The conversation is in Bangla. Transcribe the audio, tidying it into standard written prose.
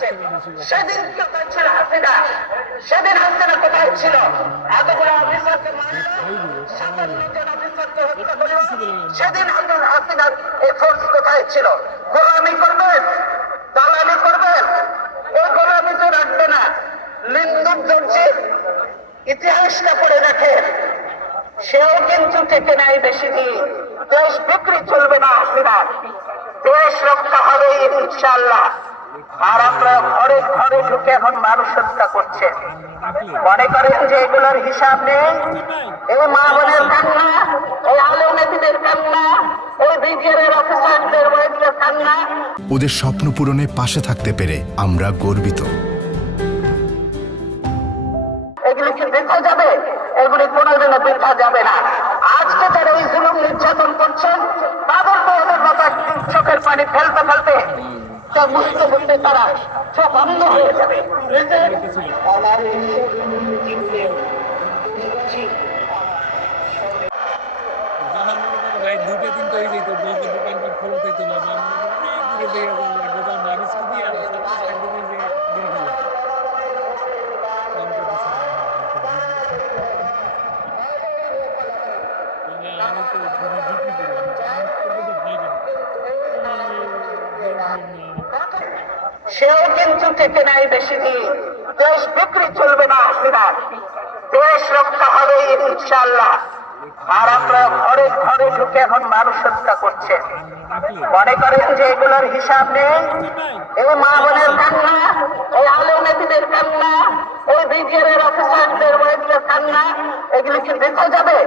করছেন। সেদিন কোথায় ছিল হাসিনা? সেদিন হাসিনা কোথায় ছিল? এতগুলো অফিসারকে মারল, 57 জন অফিসারকে হত্যা করল। সেদিন হাসিনার এই ফোর্স কোথায় ছিল? গোলামি করবেন, দালালি করবেন, এই গোলামি তো রাখবে না। লিন্দুক দর্জির ইতিহাসটা পড়ে দেখেন, সেও কিন্তু থেকে নাই বেশি দিন। দেশ বিক্রি চলবে না হাসিনার, দেশ রক্ষা হবে ইনশাআল্লাহ। আর আমরা ঘরে ঘরে ঢুকে এখন মানুষ হত্যা করছে, মনে করেন যে এগুলোর হিসাব নেই। এই মা বোনের কান্না, এই আলেমেদের কান্না, এই বিডিআর অফিসারদের ওয়াইফের কান্না। ওদের স্বপ্ন পূরণে পাশে থাকতে পেরে আমরা গর্বিত। এগুলি কি বৃথা যাবে? এগুলি কোনোদিনও বৃথা যাবে না। আজকে যারা এই জুলুম নির্যাতন করছেন, তাদের তো ওদের মাথা চোখের পানি ফেলতে ফেলতে বুঝতে বুঝতে তারা চোখ অন্ধ হয়ে যাবে। সেও কিন্তু থেকে নাই বেশি দিন। দেশ বিক্রি চলবে না হাসিনার, দেশ রক্ষা হবে ইনশাআল্লাহ। আর আমরা ঘরে ঘরে ঢুকে এখন মানুষ হত্যা করছে, মনে করেন যে এগুলোর হিসাব নেই। এই মা বোনের কান্না, এই আলেমেদের কান্না, এই বিডিআর অফিসারদের ওয়াইফের কান্না, এগুলি কি বৃথা যাবে?